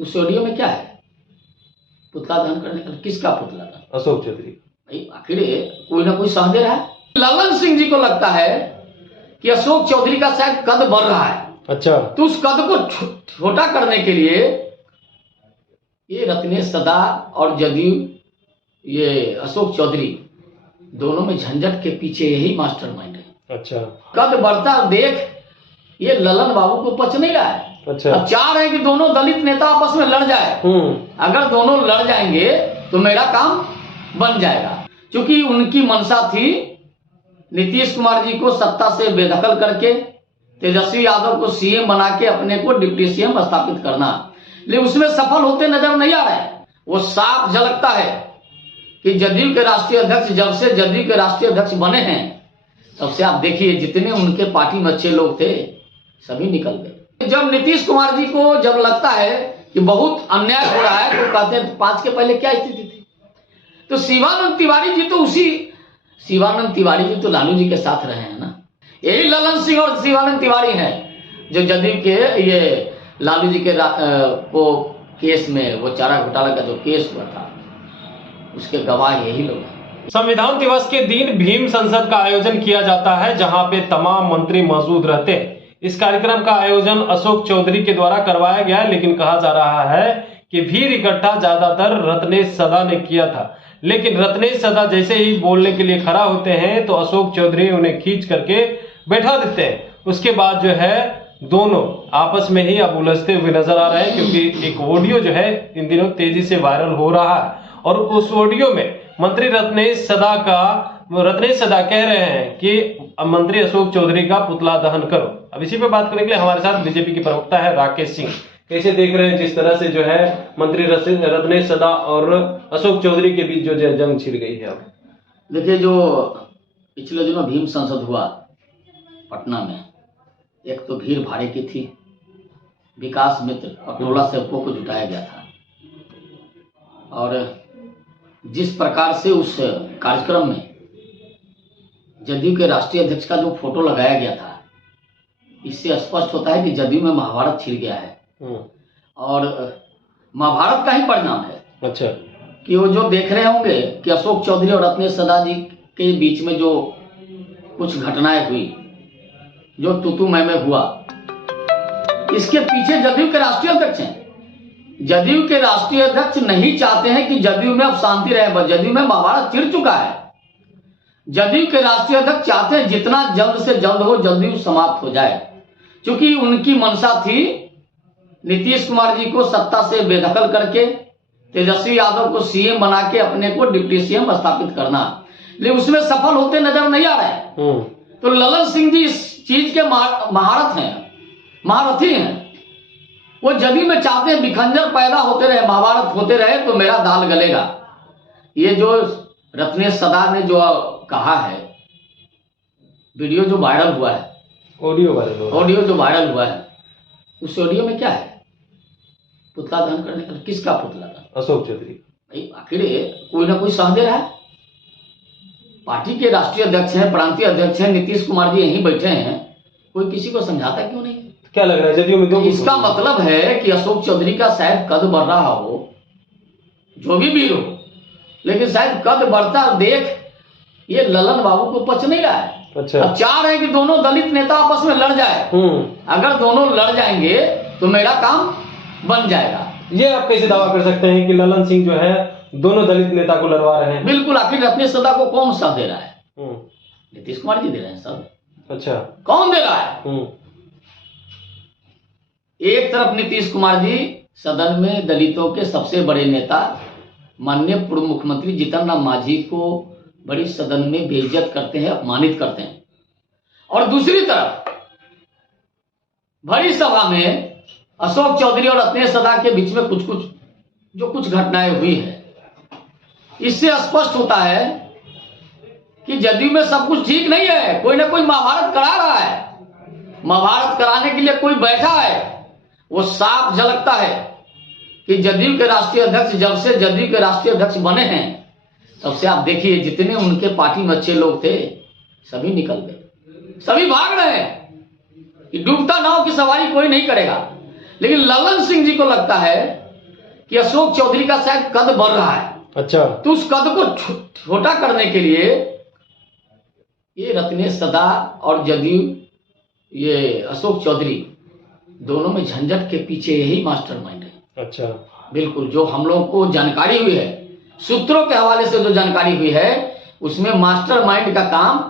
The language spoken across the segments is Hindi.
उस ऑडियो में क्या है? पुतला दहन करने का किसका पुतला था? अशोक चौधरी। भाई आखिर कोई ना कोई सह दे रहा है। ललन सिंह जी को लगता है कि अशोक चौधरी का शायद कद बढ़ रहा है। अच्छा, तो उस कद को छोटा करने के लिए ये रत्नेश सदा और जदयू ये अशोक चौधरी दोनों में झंझट के पीछे यही मास्टरमाइंड है। अच्छा, कद बढ़ता देख ये ललन बाबू को पच नहीं रहा है। अच्छा, अब चाह रहे हैं कि दोनों दलित नेता आपस में लड़ जाए। अगर दोनों लड़ जाएंगे तो मेरा काम बन जाएगा, क्योंकि उनकी मंशा थी नीतीश कुमार जी को सत्ता से बेदखल करके तेजस्वी यादव को सीएम बना के अपने को डिप्टी सीएम स्थापित करना, लेकिन उसमें सफल होते नजर नहीं आ रहे। वो साफ झलकता है कि जदयू के राष्ट्रीय अध्यक्ष जब से जदयू के राष्ट्रीय अध्यक्ष बने हैं तब से आप देखिए जितने उनके पार्टी में अच्छे लोग थे सभी निकल गए। जब नीतीश कुमार जी को जब लगता है कि बहुत अन्याय हो रहा है तो कहते हैं 5 के पहले क्या स्थिति थी। तो शिवानंद तिवारी जी तो लालू जी के साथ रहे हैं ना। यही ललन सिंह और शिवानंद तिवारी हैं जो जदयू के ये लालू जी के वो केस में वो चारा घोटाला का जो केस हुआ था उसके गवाह यही लोग हैं। संविधान दिवस के दिन भीम संसद का आयोजन किया जाता है जहां पे तमाम मंत्री मौजूद रहते हैं। इस कार्यक्रम का आयोजन अशोक चौधरी के द्वारा करवाया गया है, लेकिन कहा जा रहा है कि भीड़ इकट्ठा ज्यादातर रत्नेश सदा ने किया था। लेकिन रत्नेश सदा जैसे ही बोलने के लिए खड़ा होते हैं तो अशोक चौधरी उन्हें खींच करके बैठा देते हैं। उसके बाद जो है दोनों आपस में ही अब उलझते हुए नजर आ रहे हैं, क्योंकि एक ऑडियो जो है इन दिनों तेजी से वायरल हो रहा है और उस ऑडियो में मंत्री रत्नेश सदा कह रहे हैं कि मंत्री अशोक चौधरी का पुतला दहन करो। अब इसी पे बात करने के लिए हमारे साथ बीजेपी के प्रवक्ता है राकेश सिंह। कैसे देख रहे हैं जिस तरह से जो है मंत्री रत्नेश सदा और अशोक चौधरी के बीच जो जंग छिड़ गई है? अब देखिए, जो पिछले दिनों भीम संसद हुआ पटना में, एक तो भीड़ भाड़े की थी, विकास मित्र और टोला सेवकों को जुटाया गया था और जिस प्रकार से उस कार्यक्रम में जदयू के राष्ट्रीय अध्यक्ष का जो फोटो लगाया गया था, इससे स्पष्ट होता है कि जदयू में महाभारत छिड़ गया है और महाभारत का ही परिणाम है। अच्छा, कि वो जो देख रहे होंगे कि अशोक चौधरी और रत्नेश सदा जी के बीच में जो कुछ घटनाएं हुई, जो तू मैं हुआ, इसके पीछे जदयू के राष्ट्रीय अध्यक्ष हैं। जदयू के राष्ट्रीय अध्यक्ष नहीं चाहते हैं कि जदयू में अब शांति रहे, जदयू में महाभारत चिढ़ चुका है। जदयू के राष्ट्रीय अध्यक्ष चाहते हैं जितना जल्द से जल्द हो जदयू समाप्त हो जाए, क्योंकि उनकी मंशा थी नीतीश कुमार जी को सत्ता से बेदखल करके तेजस्वी यादव को सीएम बना के अपने को डिप्टी सीएम स्थापित करना, लेकिन उसमें सफल होते नजर नहीं आ रहे। तो ललन सिंह जी इस चीज के महारथी हैं। वो जदयू में चाहते हैं विखंजन पैदा होते रहे, महाभारत होते रहे तो मेरा दाल गलेगा। ये जो रत्नेश सदा ने जो कहा है, वीडियो जो वायरल हुआ है, ऑडियो जो वायरल हुआ है, उस ऑडियो में क्या है? पुतला दहन करने का किसका पुतला था? अशोक चौधरी। भाई आखिर कोई ना कोई सह दे रहा है। पार्टी के राष्ट्रीय अध्यक्ष हैं, प्रांतीय अध्यक्ष हैं, नीतीश कुमार जी यहीं बैठे हैं, कोई किसी को समझाता क्यों नहीं? क्या लग रहा है जदयू में? इसका मतलब है कि अशोक चौधरी का शायद कद बढ़ रहा हो, जो भी वीर हो, लेकिन शायद कद बढ़ता देख ये ललन बाबू को पच नहीं रहा है। अच्छा, अब चाह रहे हैं कि दोनों दलित नेता आपस में लड़ जाए। अगर दोनों लड़ जाएंगे तो मेरा काम बन जाएगा। ये आप कैसे दावा कर सकते हैं कि ललन सिंह जो है दोनों दलित नेता को लड़वा रहे हैं? बिल्कुल, आखिर रत्नेश सदा को कौन साथ दे रहा है? नीतीश कुमार जी दे रहे हैं सब। अच्छा, कौन दे रहा है? एक तरफ नीतीश कुमार जी सदन में दलितों के सबसे बड़े नेता माननीय पूर्व मुख्यमंत्री जीतन राम मांझी को बड़ी सदन में बेइज्जत करते हैं, अपमानित करते हैं, और दूसरी तरफ बड़ी सभा में अशोक चौधरी और रत्नेश सदा के बीच में कुछ घटनाएं हुई है। इससे स्पष्ट होता है कि जदयू में सब कुछ ठीक नहीं है, कोई ना कोई महाभारत करा रहा है। महाभारत कराने के लिए कोई बैठा है। वो साफ झलकता है कि जदयू के राष्ट्रीय अध्यक्ष जब से जदयू के राष्ट्रीय अध्यक्ष बने हैं तब से आप देखिए जितने उनके पार्टी में अच्छे लोग थे सभी निकल गए, सभी भाग रहे हैं कि डूबता नाव की सवारी कोई नहीं करेगा। लेकिन ललन सिंह जी को लगता है कि अशोक चौधरी का शायद कद बढ़ रहा है। अच्छा। तो उस कद को छोटा करने के लिए ये रत्नेश सदा और जदयू ये अशोक चौधरी दोनों में झंझट के पीछे यही मास्टरमाइंड है। अच्छा। बिल्कुल, जो हम लोग को जानकारी हुई है, सूत्रों के हवाले से जो जानकारी हुई है, उसमें मास्टरमाइंड का काम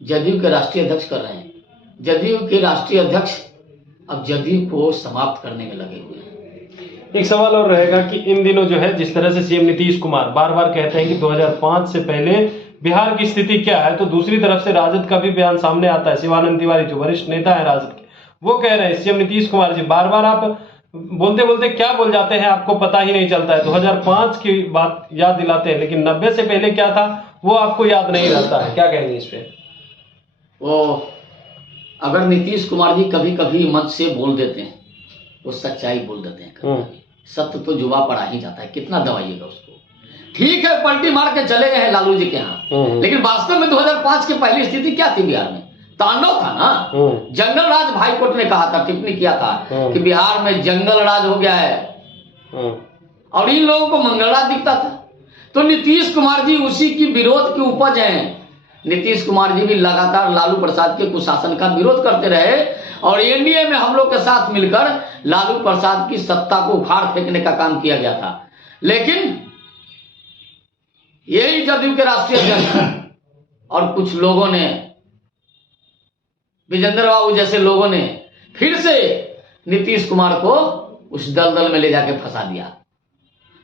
जदयू के राष्ट्रीय अध्यक्ष कर रहे हैं। जदयू के राष्ट्रीय अध्यक्ष अब जदयू को समाप्त करने में लगे हुए हैं। एक सवाल और रहेगा कि इन दिनों जो है जिस तरह से सीएम नीतीश कुमार बार बार कहते हैं कि 2005 से पहले बिहार की स्थिति क्या है, तो दूसरी तरफ से राजद का भी बयान सामने आता है। शिवानंद तिवारी जो वरिष्ठ नेता है राजद के, वो कह रहे हैं सीएम नीतीश कुमार जी बार बार आप बोलते बोलते क्या बोल जाते हैं, आपको पता ही नहीं चलता है। 2005 की बात याद दिलाते हैं, लेकिन 90 से पहले क्या था वो आपको याद नहीं रहता है। क्या कहेंगे इस पे? वो अगर नीतीश कुमार जी कभी कभी मंच से बोल देते हैं, वो सच्चाई बोल देते हैं कभी। सत्य तो जुबा पड़ा ही जाता है, कितना दबाइएगा उसको। ठीक है, पलटी मार के चले गए हैं लालू जी के यहाँ, लेकिन वास्तव में 2005 की पहली स्थिति क्या थी बिहार में? तांडव था ना। जंगल राज हाईकोर्ट ने कहा था, टिप्पणी किया था कि बिहार में जंगल राज हो गया है और इन लोगों को मंगल राज दिखता था। तो नीतीश कुमार जी उसी की विरोध की उपज हैं। नीतीश कुमार जी भी लगातार लालू प्रसाद के कुशासन का विरोध करते रहे और एनडीए में हम लोग के साथ मिलकर लालू प्रसाद की सत्ता को उखाड़ फेंकने का काम किया गया था। लेकिन यही जदयू के राष्ट्रीय अध्यक्ष और कुछ लोगों ने, विजेंद्र बाबू जैसे लोगों ने फिर से नीतीश कुमार को उस दलदल में ले जाके फंसा दिया।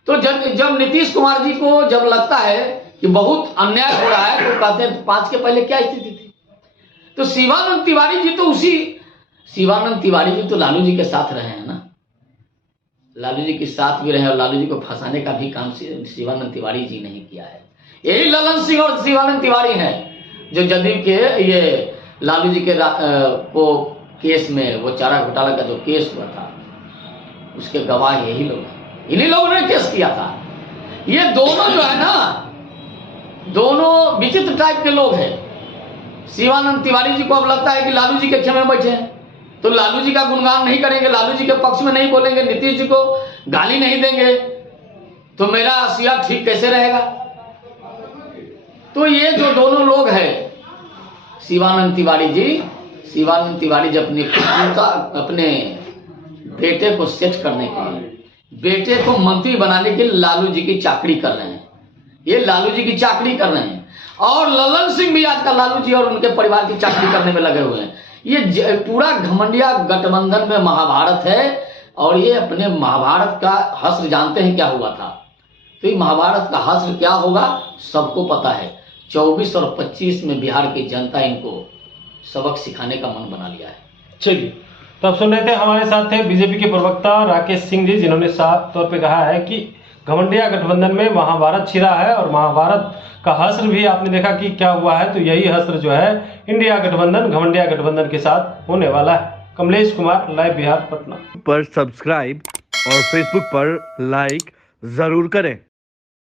तो जब नीतीश कुमार जी को जब लगता है कि बहुत अन्याय हो रहा है, तो कहते हैं 5 के पहले क्या स्थिति थी। तो शिवानंद तिवारी जी तो लालू जी के साथ रहे हैं ना, लालू जी के साथ भी रहे और लालू जी को फंसाने का भी काम शिवानंद तिवारी जी नहीं किया है। यही ललन सिंह और शिवानंद तिवारी हैं जो जदयू के ये लालू जी के वो केस में, वो चारा घोटाला का जो केस हुआ था, उसके गवाह यही लोग हैं। इन्हीं लोगों ने केस किया था। ये दोनों जो है ना, दोनों विचित्र टाइप के लोग हैं। शिवानंद तिवारी जी को अब लगता है कि लालू जी के खेमे में बैठे हैं, तो लालू जी का गुणगान नहीं करेंगे, लालू जी के पक्ष में नहीं बोलेंगे, नीतीश जी को गाली नहीं देंगे, तो मेरा सिया ठीक कैसे रहेगा। तो ये जो दोनों लोग हैं, शिवानंद तिवारी जी अपने बेटे को सेट करने के लिए, बेटे को मंत्री बनाने के लिए लालू जी की चाकरी कर रहे हैं। ये लालू जी की चाकरी कर रहे हैं और ललन सिंह भी आजकल लालू जी और उनके परिवार की चाकरी करने में लगे हुए हैं। ये पूरा घमंडिया गठबंधन में महाभारत है और ये अपने महाभारत का हश्र जानते हैं क्या हुआ था। तो ये महाभारत का हश्र क्या होगा सबको पता है। 24 और 25 में बिहार की जनता इनको सबक सिखाने का मन बना लिया है। चलिए, तो अब सुन रहे थे, हमारे साथ थे बीजेपी के प्रवक्ता राकेश सिंह जी, जिन्होंने साफ तौर पे कहा है कि घमंडिया गठबंधन में महाभारत छिड़ा है और महाभारत का हश्र भी आपने देखा कि क्या हुआ है। तो यही हश्र जो है इंडिया गठबंधन, घमंडिया गठबंधन के साथ होने वाला है। कमलेश कुमार, लाइव बिहार, पटना पर सब्सक्राइब और फेसबुक पर लाइक जरूर करें।